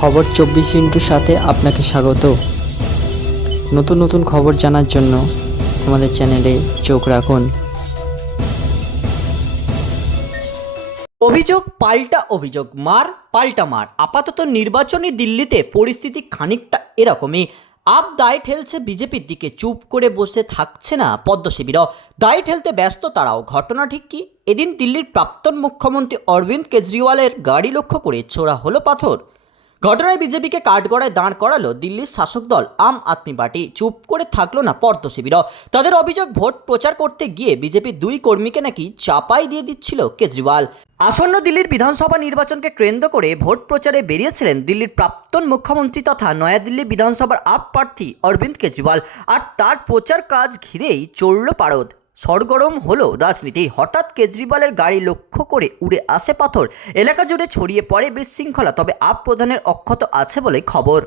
খবর চব্বিশ ইন্টুর সাথে আপনাকে স্বাগত। নতুন নতুন খবর জানার জন্য আমাদের চ্যানেলে চোখ রাখুন। অভিযোগ, পাল্টা অভিযোগ, মার, পাল্টা মার। আপাতত নির্বাচনী দিল্লিতে পরিস্থিতি খানিকটা এরকমই। আপ দায় ঠেলছে বিজেপির দিকে, চুপ করে বসে থাকছে না পদ্মশিবিরও। দায় ঠেলতে ব্যস্ত তারাও। ঘটনা ঠিক কি? এদিন দিল্লির প্রাক্তন মুখ্যমন্ত্রী অরবিন্দ কেজরিওয়ালের গাড়ি লক্ষ্য করে ছোড়া হলো পাথর। ঘটনায় বিজেপিকে কাঠগড়ায় দাঁড় করালো দিল্লির শাসক দল, আম আদমি পার্টি। চুপ করে থাকল না পর্ত শিবিরও। তাদের অভিযোগ, ভোট প্রচার করতে গিয়ে বিজেপির দুই কর্মীকে নাকি চাপাই দিয়ে দিচ্ছিল কেজরিওয়াল। আসন্ন দিল্লির বিধানসভা নির্বাচনকে কেন্দ্র করে ভোট প্রচারে বেরিয়েছিলেন দিল্লির প্রাক্তন মুখ্যমন্ত্রী তথা নয়াদিল্লি বিধানসভার আপ প্রার্থী অরবিন্দ কেজরিওয়াল। আর তার প্রচার কাজ ঘিরেই চড়ল পারদ। সরগরম হলো রাজনীতি। হঠাৎ কেজরিওয়ালের গাড়ি লক্ষ্য করে উড়ে আসে পাথর। এলাকা জুড়ে ছড়িয়ে পড়ে বিশৃঙ্খলা, তবে আপ প্রধানের অক্ষত আছে বলে খবর।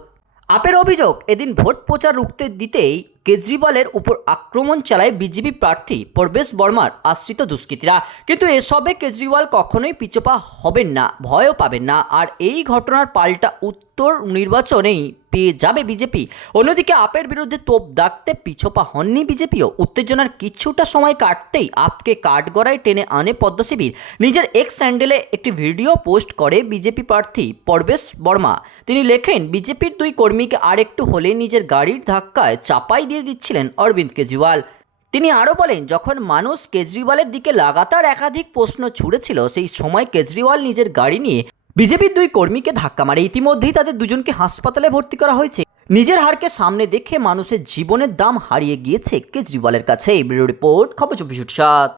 আপের অভিযোগ, এদিন ভোট প্রচার রুখতে দিতেই কেজরিওয়ালের উপর আক্রমণ চালায় বিজেপি প্রার্থী পরবেশ বর্মার আশ্রিত দুষ্কৃতীরা। কিন্তু এসবে কেজরিওয়াল কখনোই পিছপা হবেন না, ভয়ও পাবেন না। আর এই ঘটনার পাল্টা উত্তর নির্বাচনেই পেয়ে যাবে বিজেপি। অন্যদিকে আপের বিরুদ্ধে তোপ দাগতে পিছপা হননি বিজেপিও। উত্তেজনার কিছুটা সময় কাটতেই আপকে কাঠগড়ায় টেনে আনে পদ্মশিবির। নিজের এক্স স্যান্ডেলে একটি ভিডিও পোস্ট করে বিজেপি প্রার্থী পরবেশ বর্মা। তিনি লেখেন, বিজেপির দুই কর্মীকে আরেকটু হলে নিজের গাড়ির ধাক্কায় চাপাই দিয়ে দিচ্ছিলেন অরবিন্দ কেজরিওয়াল। তিনি আরও বলেন, যখন মানুষ কেজরিওয়ালের দিকে লাগাতার একাধিক প্রশ্ন ছুড়েছিল, সেই সময় কেজরিওয়াল নিজের গাড়ি নিয়ে বিজেপির দুই কর্মীকে ধাক্কা মারে। ইতিমধ্যেই তাদের দুজনকে হাসপাতালে ভর্তি করা হয়েছে। নিজের হারকে সামনে দেখে মানুষের জীবনের দাম হারিয়ে গিয়েছে কেজরিওয়ালের কাছে। ব্যুরো রিপোর্ট, খবর চব্বিশ